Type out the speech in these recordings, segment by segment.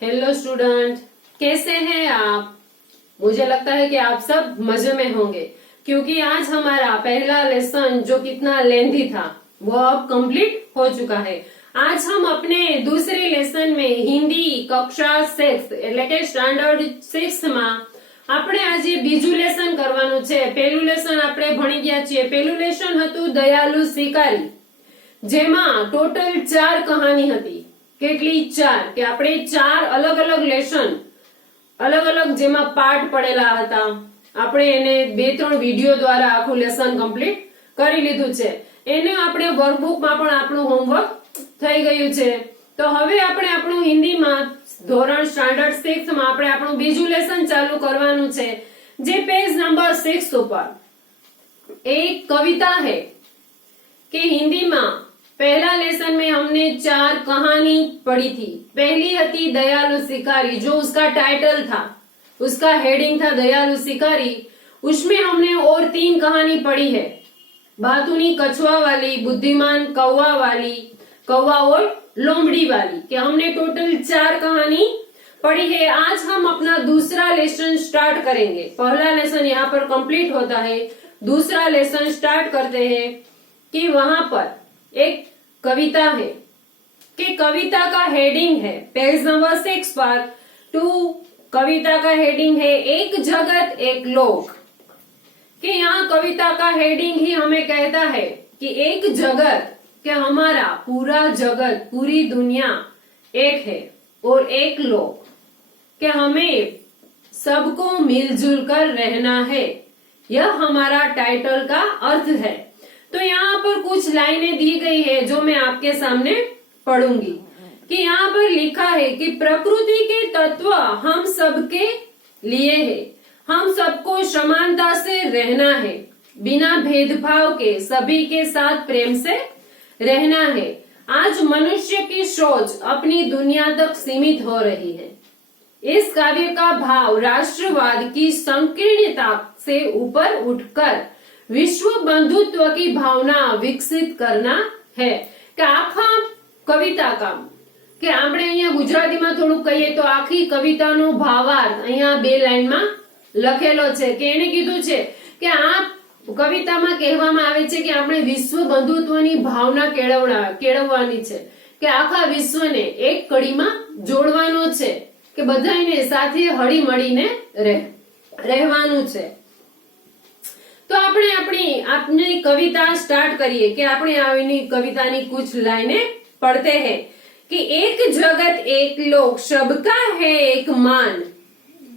Hello student, कैसे हैं आप। मुझे लगता है कि आप सब मजे में होंगे क्योंकि आज हमारा पहला लेसन जो कितना लेंथी था वो अब कंप्लीट हो चुका है। आज हम अपने दूसरे लेसन में हिंदी कक्षा 6 એટલે કે સ્ટાન્ડર્ડ 6 માં આપણે આજે બીજું લેસન કરવાનું છે। પહેલું લેસન આપણે ભણી ગયા છીએ। પહેલું લેસન હતું દયાલુ શિકારી, જેમાં ટોટલ 4 કહાની હતી। કેટલી 4 કે આપણે 4 अलग अलग લેસન अलग अलग જેમાં પાર્ટ પડેલા હતા। આપણે એને 2-3 વિડિયો દ્વારા આખું લેસન કમ્પ્લીટ કરી લીધું છે। એને આપણે વર્કબુકમાં પણ આપણું હોમવર્ક થઈ ગયું છે। તો હવે આપણે આપણું હિન્દીમાં ધોરણ સ્ટાન્ડર્ડ 6 માં આપણે આપણું બીજું લેસન ચાલુ કરવાનું છે, જે પેજ નંબર 6 ઉપર एक कविता है कि हिंदी में पहला लेसन में हमने 4 कहानी पढ़ी थी। पहली थी दयालु शिकारी, जो उसका टाइटल था, उसका हेडिंग था दयालु शिकारी। उसमें हमने और 3 कहानी पढ़ी है, बातूनी कछुआ वाली, बुद्धिमान कौवा वाली, कौवा और लोमड़ी वाली, कि हमने टोटल 4 कहानी पढ़ी है। आज हम अपना दूसरा लेसन स्टार्ट करेंगे। पहला लेसन यहाँ पर कंप्लीट होता है, दूसरा लेसन स्टार्ट करते हैं कि वहां पर एक कविता है कि कविता का हेडिंग है पेज नंबर 6 पर 2। कविता का हेडिंग है एक जगत एक लोक, कि यहाँ कविता का हेडिंग ही हमें कहता है कि एक जगत, कि हमारा पूरा जगत, पूरी दुनिया एक है, और एक लोक, कि हमें सबको मिलजुल कर रहना है। यह हमारा टाइटल का अर्थ है। तो यहाँ पर कुछ लाइनें दी गई है जो मैं आपके सामने पढ़ूंगी। कि यहाँ पर लिखा है कि प्रकृति के तत्व हम सबके लिए है, हम सबको समानता से रहना है, बिना भेदभाव के सभी के साथ प्रेम से रहना है। आज मनुष्य की सोच अपनी दुनिया तक सीमित हो रही है। इस काव्य का भाव राष्ट्रवाद की संकीर्णता से ऊपर उठकर विश्व बंधुत्व की भावना विकसित करना है। कि आखा कविता का कि આપણે અહીંયા ગુજરાતીમાં થોડું કહીએ તો આખી કવિતાનો ભાવાર્થ અહીંયા 2 લાઈનમાં લખેલો છે। કે એને કીધું છે કે આ કવિતામાં કહેવામાં આવે છે કે આપણે વિશ્વ બંધુત્વની ભાવના કેળવવાની છે, કે આખા વિશ્વને એક કડીમાં જોડવાનો છે, કે બધાને સાથે હળી મળીને રહેવાનું છે। तो अपनी कविता स्टार्ट करिए कि अपने आवी कवितानी कुछ लाइनें पढ़ते हैं कि एक जगत एक लोक सबका है एक मान,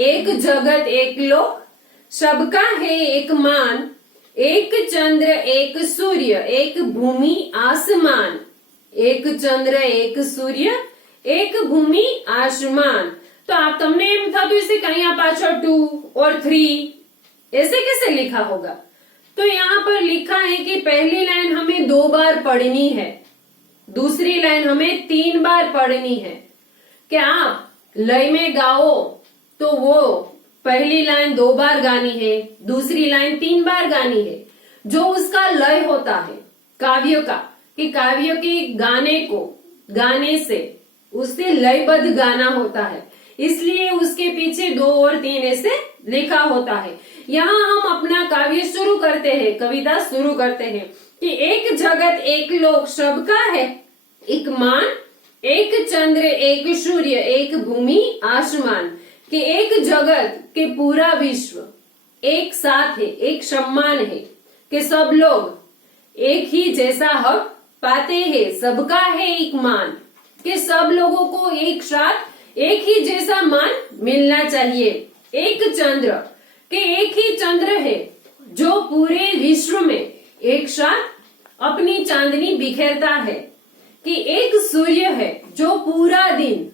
एक जगत एक लोक सबका है एक मान, एक चंद्र एक सूर्य एक भूमि आसमान, एक चंद्र एक सूर्य एक भूमि आसमान। तो आप तमने एम था तो इसे कहीं पाछળ 2 और 3 ऐसे कैसे लिखा होगा। तो यहाँ पर लिखा है कि पहली लाइन हमें 2 बार पढ़नी है, दूसरी लाइन हमें 3 बार पढ़नी है। कि आप लय में गाओ तो वो पहली लाइन 2 बार गानी है, दूसरी लाइन 3 बार गानी है। जो उसका लय होता है काव्य का, कि काव्य के गाने से उससे लयबद्ध गाना होता है, इसलिए उसके पीछे 2 और 3 ऐसे लिखा होता है। यहाँ हम अपना काव्य शुरू करते हैं, कविता शुरू करते हैं कि एक जगत एक लोक सबका है एक मान, एक चंद्र एक सूर्य एक भूमि आसमान। कि एक जगत के पूरा विश्व एक साथ है, एक सम्मान है, कि सब लोग एक ही जैसा हक पाते हैं, सबका है एक मान, कि सब लोगों को एक साथ एक ही जैसा मान मिलना चाहिए। एक चंद्र, कि एक ही चंद्र है जो पूरे विश्व में एक साथ अपनी चांदनी बिखेरता है। कि एक सूर्य है जो पूरा दिन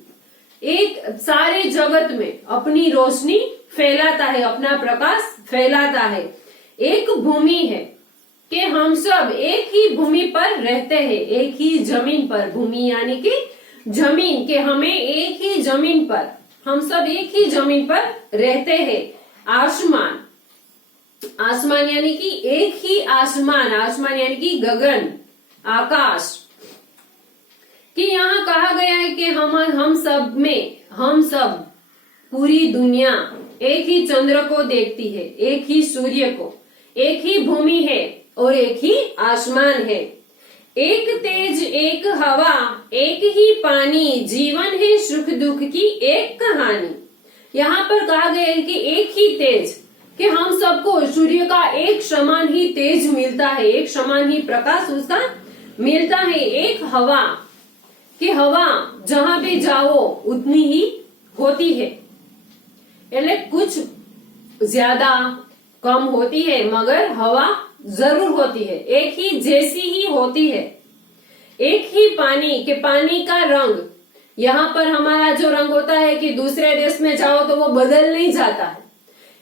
एक सारे जगत में अपनी रोशनी फैलाता है, अपना प्रकाश फैलाता है। एक भूमि है कि हम सब एक ही भूमि पर रहते हैं, एक ही जमीन पर। भूमि यानी कि जमीन, के हमें एक ही जमीन पर, हम सब एक ही जमीन पर रहते हैं। आसमान, आसमान यानी कि एक ही आसमान, आसमान यानी कि गगन आकाश। कि यहाँ कहा गया है कि हम सब पूरी दुनिया एक ही चंद्र को देखती है, एक ही सूर्य को, एक ही भूमि है और एक ही आसमान है। एक तेज, एक हवा, एक ही पानी, जीवन है सुख दुख की एक कहानी। यहाँ पर कहा गया है कि एक ही तेज, कि हम सबको सूर्य का एक समान ही तेज मिलता है, एक समान ही प्रकाश उसका मिलता है। एक हवा, कि हवा जहां भी जाओ उतनी ही होती है, એટલે कुछ ज्यादा कम होती है मगर हवा जरूर होती है, एक ही जैसी ही होती है। एक ही पानी, के पानी का रंग, यहाँ पर हमारा जो रंग होता है कि दूसरे देश में जाओ तो वो बदल नहीं जाता है,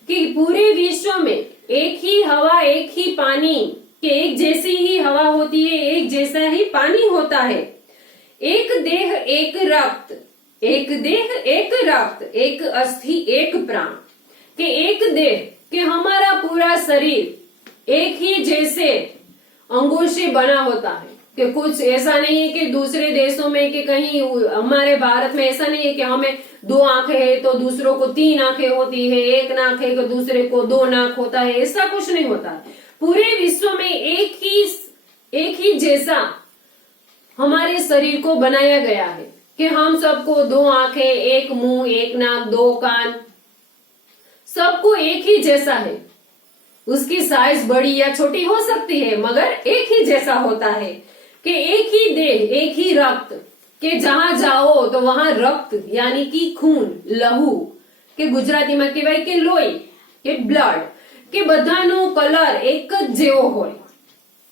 कि पूरे विश्व में एक ही हवा, एक ही पानी, कि एक जैसी ही हवा होती है, एक जैसा ही पानी होता है। एक देह एक रक्त, एक देह एक रक्त, एक अस्थि एक प्राण, कि एक देह, कि हमारा पूरा शरीर एक ही जैसे अंगों से बना होता है, कि कुछ ऐसा नहीं है कि दूसरे देशों में, कि कहीं हमारे भारत में ऐसा नहीं है कि हमें 2 आंखें है तो दूसरों को 3 आंखें होती है, 1 नाक है तो दूसरे को 2 नाक होता है, ऐसा कुछ नहीं होता है। पूरे विश्व में एक ही जैसा हमारे शरीर को बनाया गया है, कि हम सबको 2 आंखें, 1 मुंह, 1 नाक, 2 कान, सबको एक ही जैसा है। उसकी साइज बड़ी या छोटी हो सकती है मगर एक ही जैसा होता है, कि एक ही देह, एक ही रक्त, कि जहां जाओ तो वहां रक्त यानी कि खून, लहू, કે ગુજરાતીમાં કહેવાય કે લોહી, કે બ્લડ, કે બધાનો કલર એક જ જેવો હોય,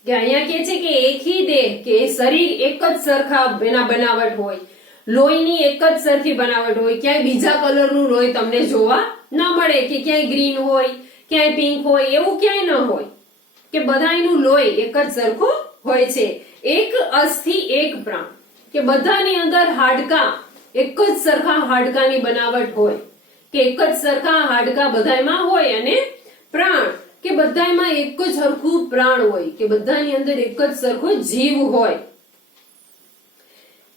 કે અહીંયા કે છે કે એક ही દેહ, કે શરીર એક જ સરખા એના બનાવટ હોય, લોહીની એક જ સરખી બનાવટ હોય, ક્યાંય બીજા કલરનું લોહી તમને જોવા ન મળે, કે ક્યાંય ગ્રીન હોય, ક્યાંય પિંક હોય, એવું ક્યાંય ન હોય, કે બધાયનું લોહી એક જ સરખું હોય છે। એક અસ્થિ એક પ્રાણ, કે બધાની અંદર હાડકા એક જ સરખા હાડકાની બનાવટ હોય, કે એક જ સરખા હાડકા બધાયમાં હોય, અને પ્રાણ, કે બધાયમાં એક જ સરખું પ્રાણ હોય, કે બધાની અંદર એક જ સરખો જીવ હોય,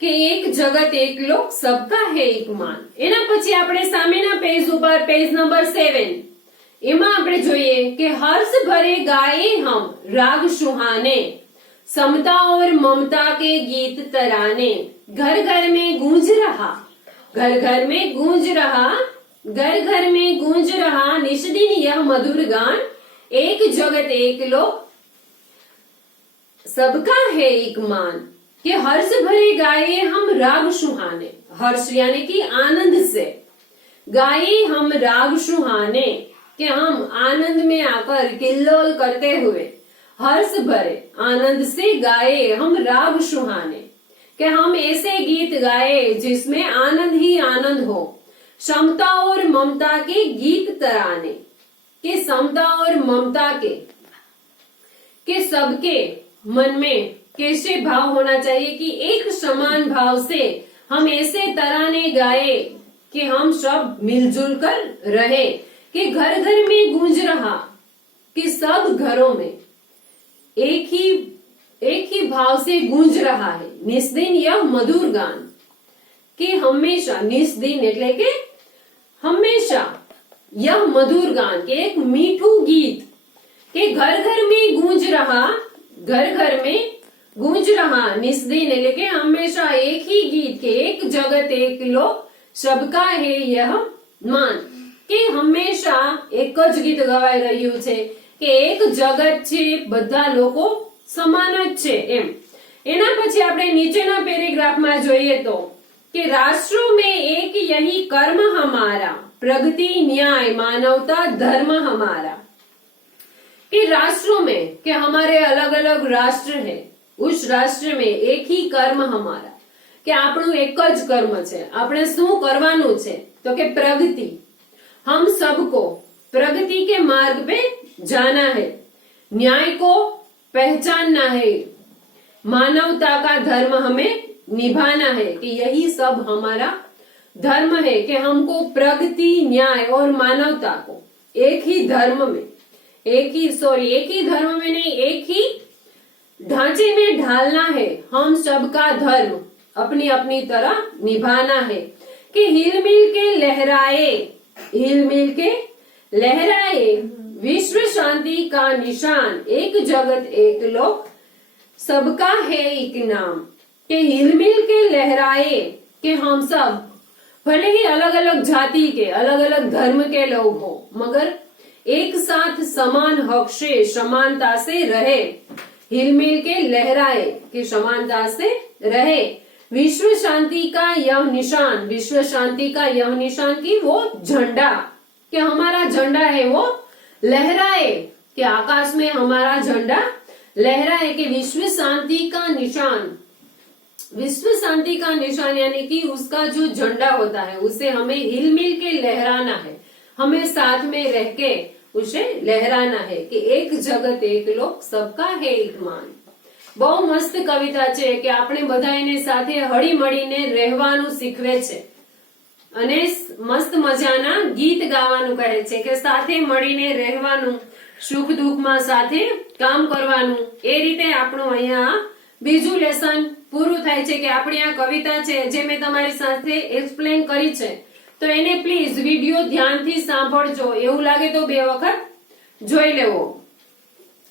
કે એક જગત એક લોક सबका है एक मान। એના પછી આપણે સામેના પેજ ઉપર પેજ નંબર 7 એમાં આપણે જોઈએ કે हर्ष भरे गाए हम राग सुहाने, समता और ममता के गीत तराने, घर घर में गूंज रहा, घर घर में गूंज रहा, घर घर में गूंज रहा निष्दिन यह मधुर गान, एक जगत एक लोक सबका है एक मान। कि हर्ष भरे गाए हम राग सुहाने, हर्ष यानी कि आनंद से, गाए हम राग सुहाने, कि हम आनंद में आकर किल्लोल करते हुए, हर्ष भरे आनंद से गाए हम राग सुहाने, कि हम ऐसे गीत गाए जिसमें आनंद ही आनंद हो, समता और ममता के गीत तराने, कि समता और ममता के सबके मन में कैसे भाव होना चाहिए, कि एक समान भाव से हम ऐसे तराने गाए कि हम सब मिलजुल कर रहे, कि घर घर में गूंज रहा, कि सब घरों में एक ही भाव से गूंज रहा है, निस्दिन यह मधुर गान, कि हमेशा, निस्दिन એટલે કે हमेशा, यह मधुर गान, के एक मीठू गीत, के घर घर में गूंज रहा, घर घर में गूंज रहा, निस्दिन એટલે કે हमेशा एक ही गीत, के एक जगत एक लोक सबका है यह मान, કે હંમેશા એક જ ગીત ગવાઈ રહ્યું છે, કે એક જગત છે, બધા લોકો સમાન જ છે એમ। એના પછી આપણે નીચેના પેરેગ્રાફમાં જોઈએ તો કે રાષ્ટ્રોं में एक यही कर्म हमारा, प्रगति न्याय मानवता धर्म हमारा, कि राष्ट्रों में, कि हमारे अलग अलग राष्ट्र है, उस राष्ट्र में एक ही कर्म हमारा, कि આપણું એક જ કર્મ છે, આપણે શું કરવાનું છે તો કે પ્રગતિ, हम सबको प्रगति के मार्ग पे जाना है, न्याय को पहचानना है, मानवता का धर्म हमें निभाना है, कि यही सब हमारा धर्म है, कि हमको प्रगति, न्याय और मानवता को एक ही धर्म में, एक ही धर्म में नहीं, एक ही ढांचे में ढालना है। हम सबका धर्म, अपनी अपनी तरह निभाना है कि हिल मिल के लहराए, हिल मिल के लहराए विश्व शांति का निशान, एक जगत एक लोक सबका है एक नाम। कि हिल मिल के लहराए कि हम सब भले ही अलग अलग जाति के अलग अलग धर्म के लोग हो मगर एक साथ समान हक से समानता से रहे, हिल मिल के लहराए कि समानता से रहे विश्व शांति का यह निशान, विश्व शांति का यह निशान की वो झंडा, कि हमारा झंडा है वो लहराए, कि आकाश में हमारा झंडा लहराए कि विश्व शांति का निशान, विश्व शांति का निशान यानी कि उसका जो झंडा होता है उसे हमें हिल मिल के लहराना है, हमें साथ में रह के उसे लहराना है कि एक जगत एक लोक सबका है एक मान। બહુ મસ્ત કવિતા છે કે આપણે બધાને સાથે હળી મળીને રહેવાનું શીખવે છે અને મસ્ત મજાના ગીત ગાવાનું કહે છે કે સાથે મળીને રહેવાનું, સુખ દુઃખમાં સાથે કામ કરવાનું। એ રીતે આપણું અહીંયા બીજું લેસન પૂરું થાય છે કે આપણી આ કવિતા છે જે મેં તમારી સાથે એક્સપ્લેન કરી છે તો એને પ્લીઝ વિડિયો ધ્યાનથી સાંભળજો, એવું લાગે તો 2 વખત જોઈ લેવો।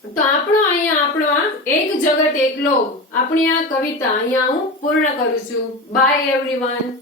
તો આપણો આ એક જગત એક લોક આપણી આ કવિતા અહીંયા હું પૂર્ણ કરું છું। By everyone.